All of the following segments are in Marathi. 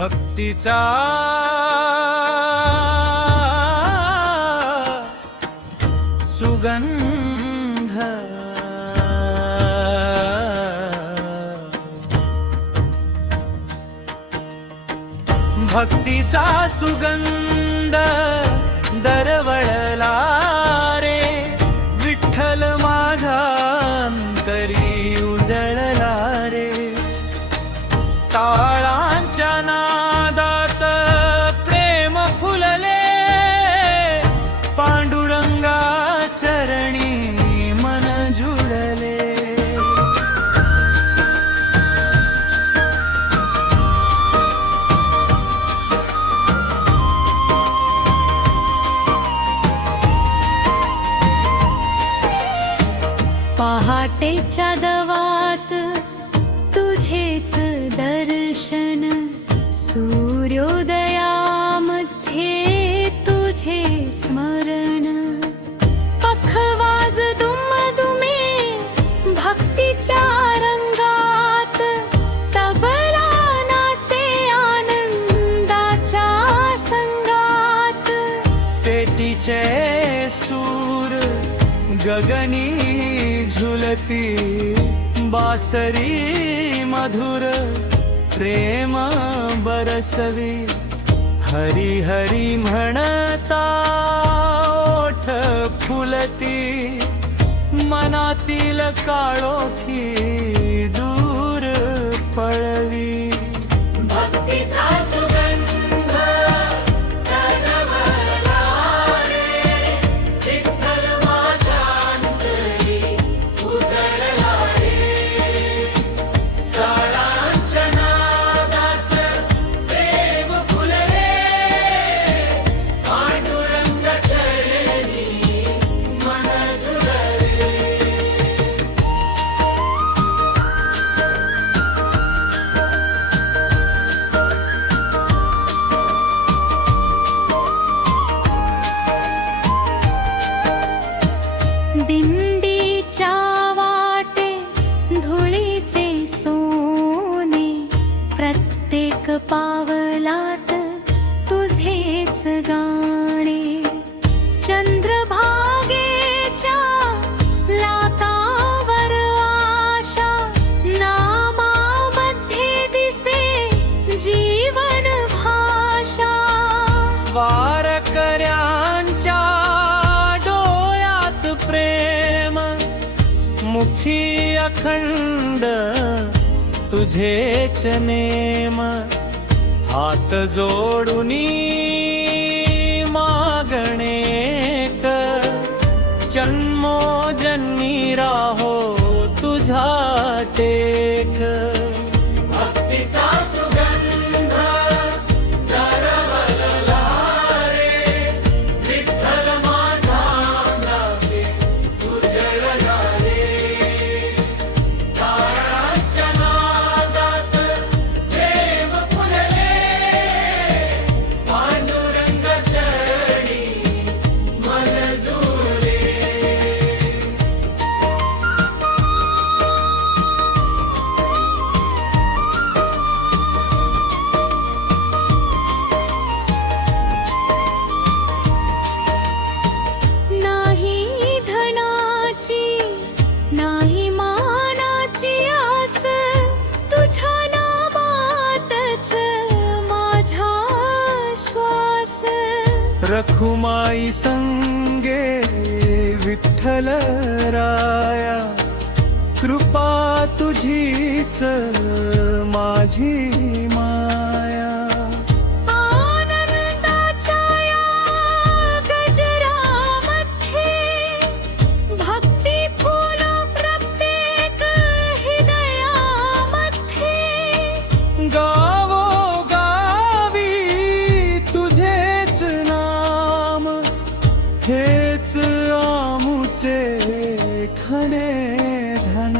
भक्तीचा सुगंध भक्तीचा सुगंध दरवळला रे विठ्ठल माझा अंतरी उजळला रे टाळांच्या नादात प्रेम फुलले पांडुरंगा चरणी मन जुळले पहाटेच्या दवात तुझेच दर्शन सूर्योदयामध्ये तुझे स्मरण पखवाज दुमदुमे भक्तीच्या रंगात तबला नाचे आनंदाच्या संगात पेटीचे सूर गगनी झुलती बासरी मधुर प्रेम बरसवी हरी हरी म्हणता ओठ फुलती मनातील काळोखी दूर पळवी भक्तीचा सुगंध दरवळला रे विठ्ठल माझ्या अंतरी उजळला रे टाळांच्या नादात प्रेम फुलले पांडुरंग चरणी मन जुळले दिंडीच्या वाटे धुळीचे सोने प्रत्येक पावलात तुझेच गाणे चंद्रभागेच्या लाटावर आशा नामामध्ये दिसे जीवन भाषा वारकऱ्यांच्या डोळ्यात प्रेम मुठी अखंड तुझेच नेम हात जोडुनी मागणे जन्मोजन्मी राहो तुझा टेक भक्तीचा सुगंध दरवळला रे विठ्ठल माझा अंतरी उजळला रे टाळांच्या नादात प्रेम फुलले पांडुरंग चरणी मन जुळले नाही धनाची नाही मानाची आस तुझ्या नामातच माझा श्वास रखुमाई संगे विठ्ठल राया कृपा तुझीच माझी माया आनंदाच्या या गजरामध्ये भक्ती फुल प्रत्येक हृदयामध्ये गावो गावी तुझेच नाम हेच आमुचे खरे धन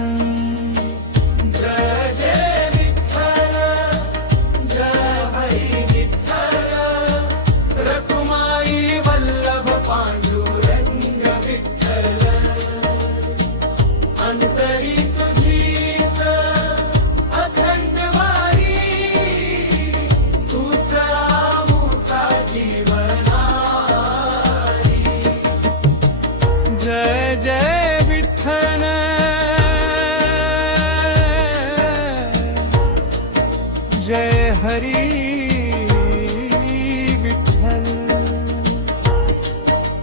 जय जय विठ्ठल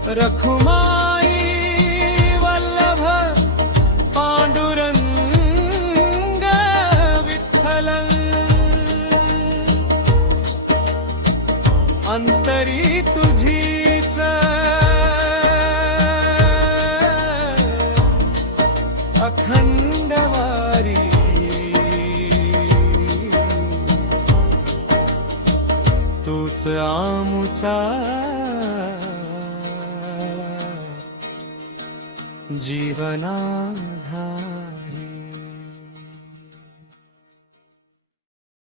रखुमाई वल्लभ पांडुरंग विठ्ठल अंतरी तुझीच अखंड वारी तूच आमुचा जीवनाधार